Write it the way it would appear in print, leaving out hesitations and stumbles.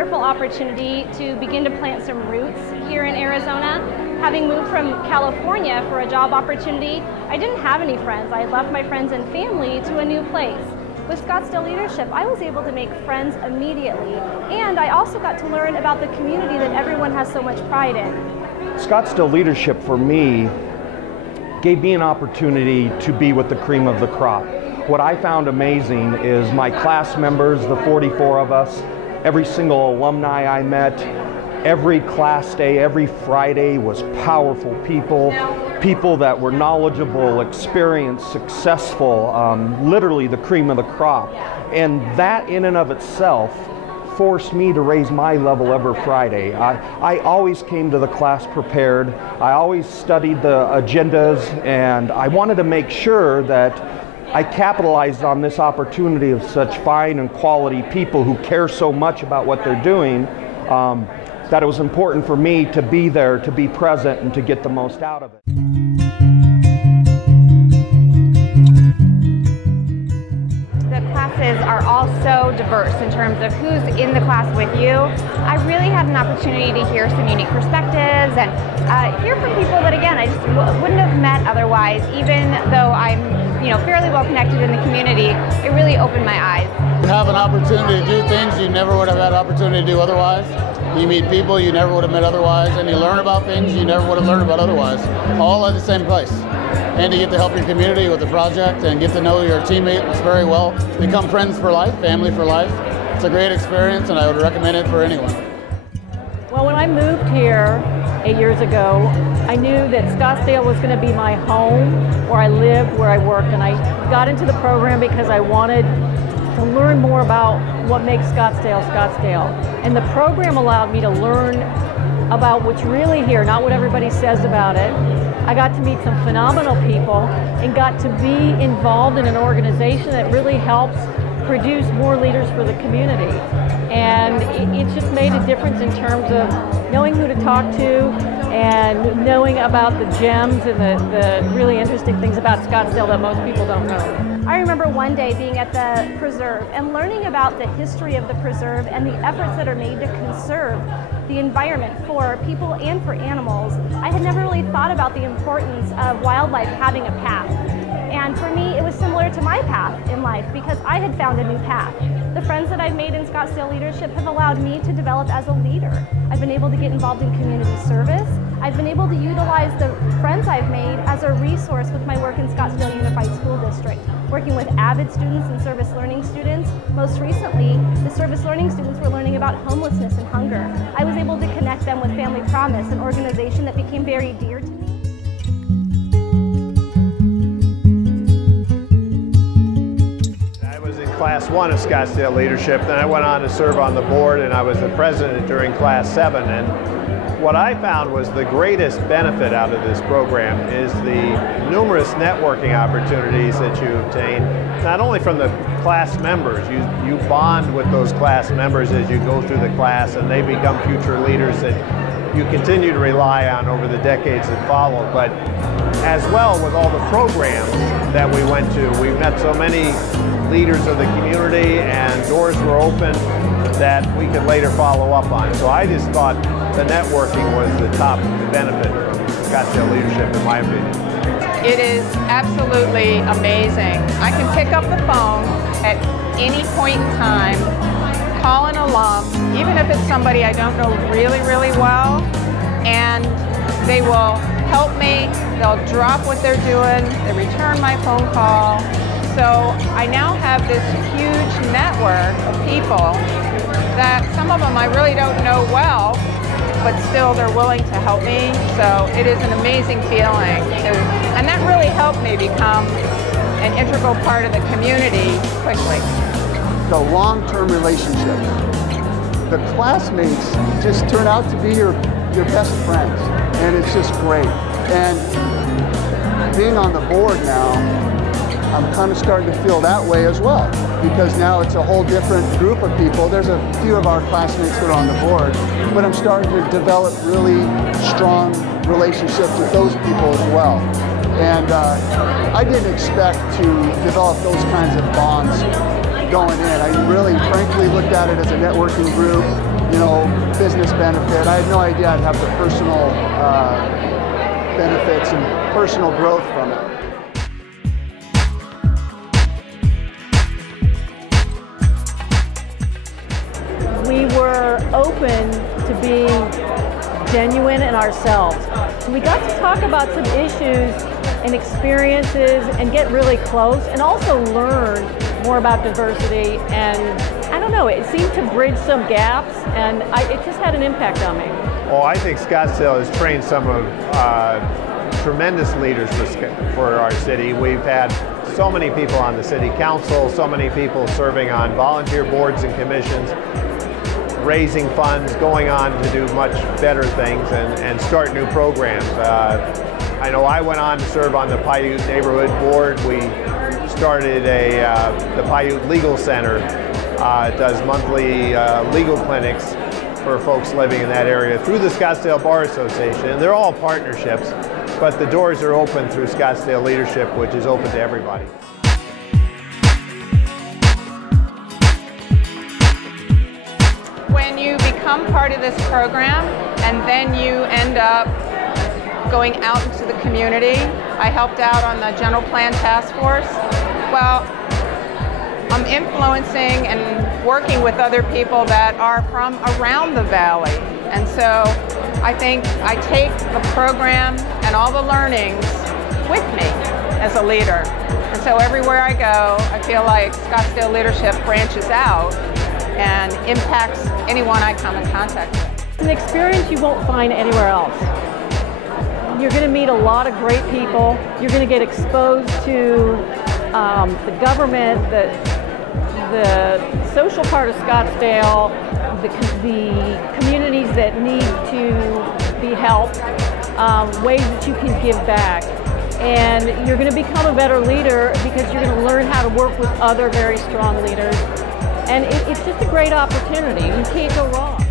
wonderful opportunity to begin to plant some roots here in Arizona. Having moved from California for a job opportunity, I didn't have any friends. I had left my friends and family to a new place. With Scottsdale Leadership, I was able to make friends immediately, and I also got to learn about the community that everyone has so much pride in. Scottsdale Leadership for me gave me an opportunity to be with the cream of the crop. What I found amazing is my class members, the 44 of us, every single alumni I met, every class day, every Friday was powerful people, people that were knowledgeable, experienced, successful, literally the cream of the crop. And that in and of itself forced me to raise my level every Friday. I always came to the class prepared. I always studied the agendas, and I wanted to make sure that I capitalized on this opportunity of such fine and quality people who care so much about what they're doing, that it was important for me to be there, to be present, and to get the most out of it. The classes are all so diverse in terms of who's in the class with you. I really had an opportunity to hear some unique perspectives and hear from people that, again, I just wouldn't have met otherwise. Even though I'm fairly well connected in the community, it really opened my eyes. You have an opportunity to do things you never would have had opportunity to do otherwise. You meet people you never would have met otherwise, and you learn about things you never would have learned about otherwise, all at the same place. And you get to help your community with the project and get to know your teammates very well, become friends for life, family for life. It's a great experience, and I would recommend it for anyone. Well, when I moved here 8 years ago, I knew that Scottsdale was going to be my home, where I lived, where I worked, and I got into the program because I wanted to learn more about what makes Scottsdale Scottsdale. And the program allowed me to learn about what's really here, not what everybody says about it. I got to meet some phenomenal people and got to be involved in an organization that really helps produce more leaders for the community. And it's just made a difference in terms of knowing who to talk to and knowing about the gems and the really interesting things about Scottsdale that most people don't know. I remember one day being at the preserve and learning about the history of the preserve and the efforts that are made to conserve the environment for people and for animals. I had never really thought about the importance of wildlife having a path. And for me, it was similar to my path in life because I had found a new path. The friends that I've made in Scottsdale Leadership have allowed me to develop as a leader. I've been able to get involved in community service. I've been able to utilize the friends I've made as a resource with my work in Scottsdale Unified School District, working with AVID students and service learning students. Most recently, the service learning students were learning about homelessness and hunger. I was able to connect them with Family Promise, an organization that became very dear to me. Class 1 of Scottsdale Leadership, then I went on to serve on the board, and I was the president during Class 7. And what I found was the greatest benefit out of this program is the numerous networking opportunities that you obtain, not only from the class members. You bond with those class members as you go through the class, and they become future leaders that you continue to rely on over the decades that follow. But as well, with all the programs that we went to, we met so many leaders of the community, and doors were open that we could later follow up on. So I just thought the networking was the top benefit from Scottsdale Leadership, in my opinion. It is absolutely amazing. I can pick up the phone at any point in time, call an alum, even if it's somebody I don't know really, really well, and they will help me. They'll drop what they're doing, they return my phone call. So I now have this huge network of people that some of them I really don't know well, but still they're willing to help me. So it is an amazing feeling. And that really helped me become an integral part of the community quickly. The long-term relationships. The classmates just turn out to be your best friends, and it's just great. And being on the board now, I'm kind of starting to feel that way as well, because now it's a whole different group of people. There's a few of our classmates that are on the board, but I'm starting to develop really strong relationships with those people as well. And I didn't expect to develop those kinds of bonds going in. I really, frankly, looked at it as a networking group, business benefit. I had no idea I'd have the personal benefits and personal growth from it. We were open to being genuine in ourselves. So we got to talk about some issues and experiences and get really close and also learn more about diversity, and I don't know, it seemed to bridge some gaps, and it just had an impact on me. Well, I think Scottsdale has trained some of tremendous leaders for our city. We've had so many people on the city council, so many people serving on volunteer boards and commissions, raising funds, going on to do much better things and start new programs. I know I went on to serve on the Paiute Neighborhood Board. We started the Paiute Legal Center. It does monthly legal clinics for folks living in that area through the Scottsdale Bar Association. And they're all partnerships, but the doors are open through Scottsdale Leadership, which is open to everybody. When you become part of this program and then you end up going out into the community, I helped out on the General Plan Task Force. Well, I'm influencing and working with other people that are from around the valley. And so I think I take the program and all the learnings with me as a leader. And so everywhere I go, I feel like Scottsdale Leadership branches out and impacts anyone I come in contact with. It's an experience you won't find anywhere else. You're going to meet a lot of great people. You're going to get exposed to the government, the social part of Scottsdale, the communities that need to be helped, ways that you can give back. And you're going to become a better leader because you're going to learn how to work with other very strong leaders. And it's just a great opportunity. You can't go wrong.